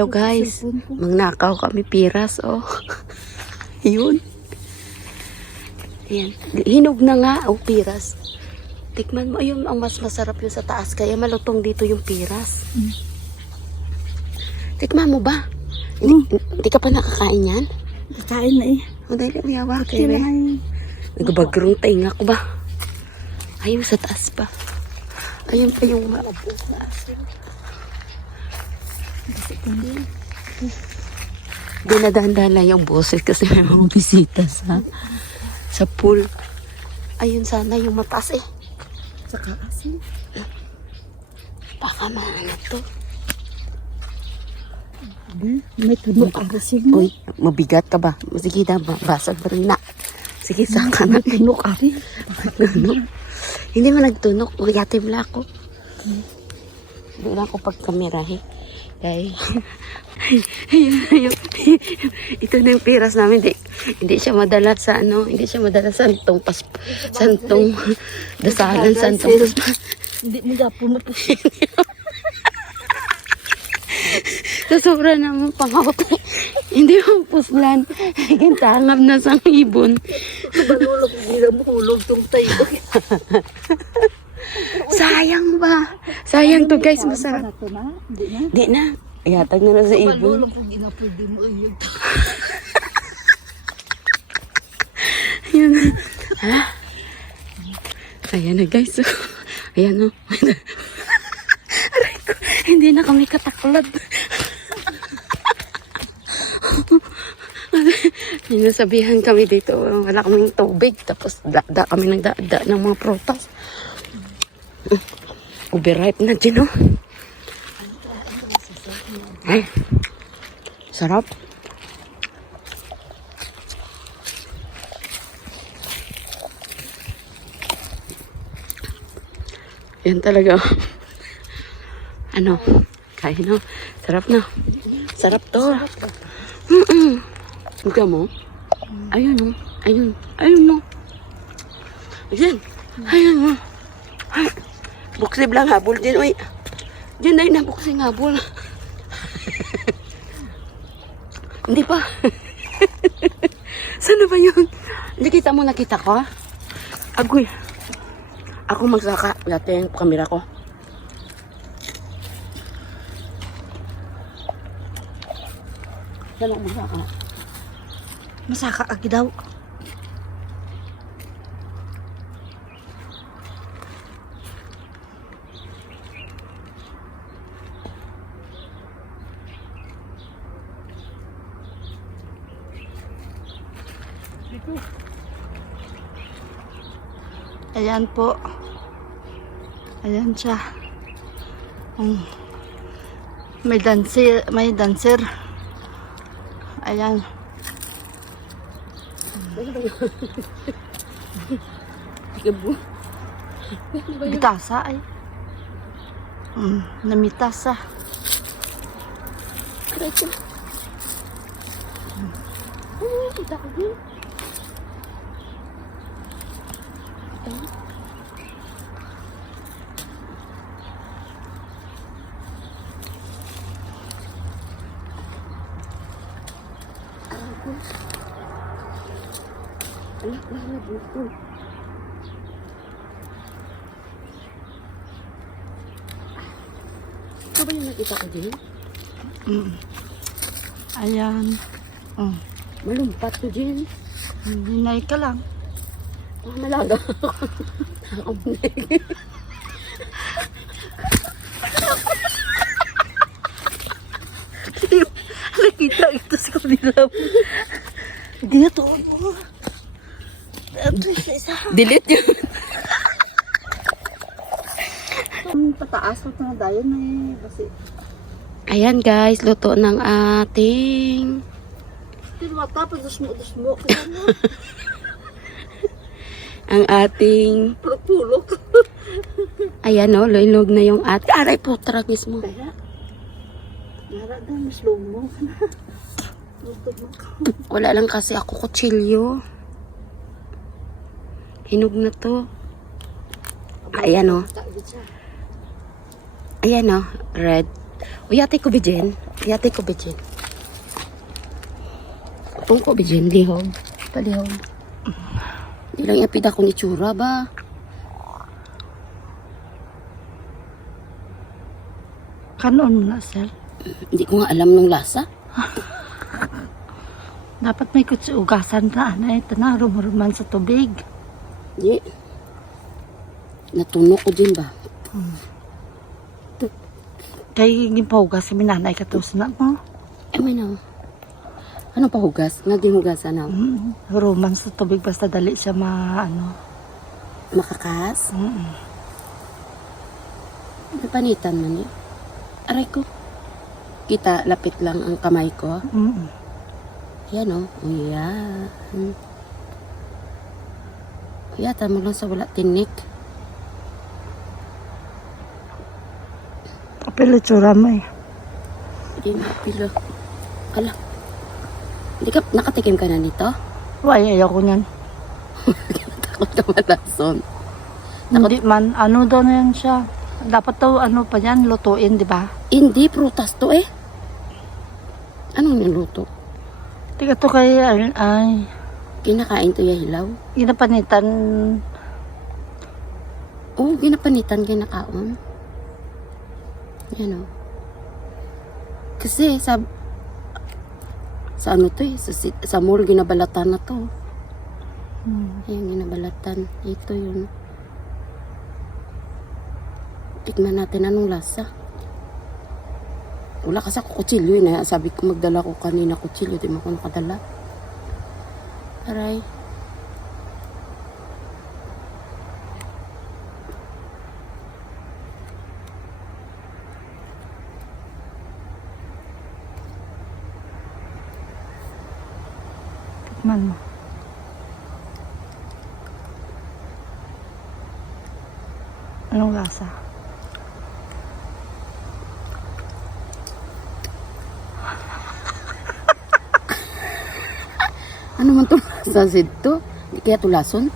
Hello guys. Magnakaw kami piras, oh. Yun. Ayan. Hinog na nga, oh, piras. Tikman mo, ayun ang mas masarap yung sa taas. Kaya malutong dito yung piras. Mm. Tikman mo ba? Hindi, hindi ka pa nakakain yan? Kain na eh. O, dahil uyawa kayo, eh. Nagbagrong tainga ko ba? Ayun sa taas pa. Ayun pa yung maabo na asin. Dinadanda lang yung boses kasi may mga bisita sa sa pool. Ayun sana yung mataas eh. Saka asin. Baka maano to. May tunog asin mo. Uy, mabigat ka ba? Sige na, ba- basag pa rin na. Sige, saka na. May tunog asin. Tunog. Hindi mo nagtunog. Uyatim lang ako. Doon lang ako pagkamera eh. Ayun. Ito na yung piras namin. Hindi, hindi siya madala sa ano, hindi siya madala sa santong pas, santong dasalan, santong Hindi mo gapon na po. Sa sobra naman pangawat. hindi mo puslan. Gintangam na sa ibon. Balulog, hindi na mo hulog tong tayo. Sayang ba? Sayang to guys, masarap. Na? Hindi na. Di na. Ihatag na na sa ibon. Ayan na. Hala. Ayan na guys. Ayan o. Aray ko. Hindi na kami kataklad. Sinasabihan kami dito, wala kaming tubig. Tapos da, kami nagdada ng mga protas. Overripe na dyan, oh. Ay, sarap. Yan talaga. Ano? Kain no? Sarap na. Sarap to. Mm-mm. Mo. Ayun no. Ayun. Ayun no. Ayan. Ayun no. Buksib lang habol din. Uy. Diyan na yun buksing habol. Hindi pa. Saan na ba yun? Hindi kita mo nakita ko ha? Agoy. Ako magsaka. Dati yung kamera ko. Saan ako magsaka? Masaka agi daw. Ayan po. Ayan siya. Um, may dancer, may dancer. Ayan. Gabu. Bitasa ay. Mm, namitasa. Aray ko. Ay, kita ko din. Anak, lahat buko. Ito ba yung nakita ko din? Mm. Ayan. Mm. Malumpat ko din. Hinay ka lang. Ah, malaga. Nakamunay. Nakita ito sa kabila mo. Hindi na to. Delete yun. Pataas ko na dayon na eh. Kasi, Ayan guys, luto ng ating pero matapos dos mo, dos mo. Kaya mo, ang ating pulok-pulok. ayan o, loilog na yung at aray po, tragis mo. Kaya, nara na, mas slow mo. Luto mo ka. Wala lang kasi ako kutsilyo. Hinog na to. Ayan o, siya. ayan o, red. Uyate ko bijen. Uyate ko bijen. Kung ko bijen, lihog. Palihog. Di lang ipida ko ni tsura ba? Kanon na, sir. Hindi ko nga alam nung lasa. Dapat may kutsi ugasan na, na ito na, rumuruman sa tubig. Di. Natunog ko din ba? Kaya gimpahugas sa minanay katos na mo. Eh, may na. Ano pa hugas? Nga di hugasan na. Mm, ruman sa tubig basta dali siya ma, ano. Makakas? Mm, Napanitan man niya. Aray ko. Kita, lapit lang ang kamay ko. mm, Yan o. Oh. Yan. Yata mo lang sa wala tinik. Apelo tsura mo eh. Hindi na pilo. Ala. Hindi ka, nakatikim ka na nito? Why, ayaw ko niyan. Takot na malason. Hindi man, ano daw na yan siya. Dapat daw, ano pa yan, lutuin, di ba? Hindi, prutas to eh. Anong niluto? Tiga to kay, ay, ay Kinakain to yung hilaw? inapanitan, Oo, ginapanitan, kinakaon. Yan o. Kasi sa sa ano to eh, sa, sa mall ginabalatan na to. hmm, Ayan, ginabalatan. Ito yun. Tikman natin anong lasa. Wala kasi ako kutsilyo eh. Sabi ko magdala ko kanina kutsilyo. Di mo ako nakadala. Aray. tikman mo. Anong lasa? Ano man to lasa to? Di kaya to lason?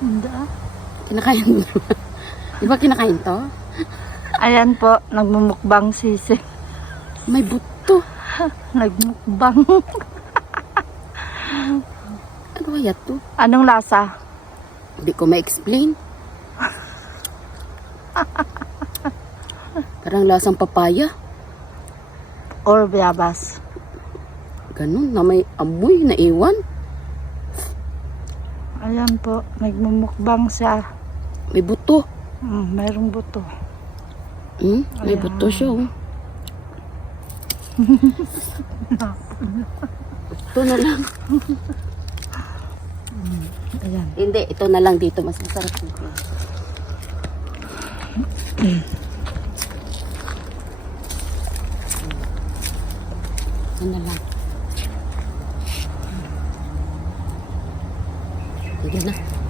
Hindi ah. Kinakain mo. Di ba kinakain to? Ayan po, nagmumukbang sisi. May buto. Nagmukbang. Ano kaya to? Anong lasa? Hindi ko ma-explain. Parang lasang papaya. Or bayabas? Ganun, na may amoy na iwan. Ayan po, nagmumukbang siya. May buto. Mm, mayroong buto. Hmm? May Ayan. buto siya. Oh. ito na lang. Ayan. Hindi, ito na lang dito. Mas masarap dito. Ito na lang. Sige na.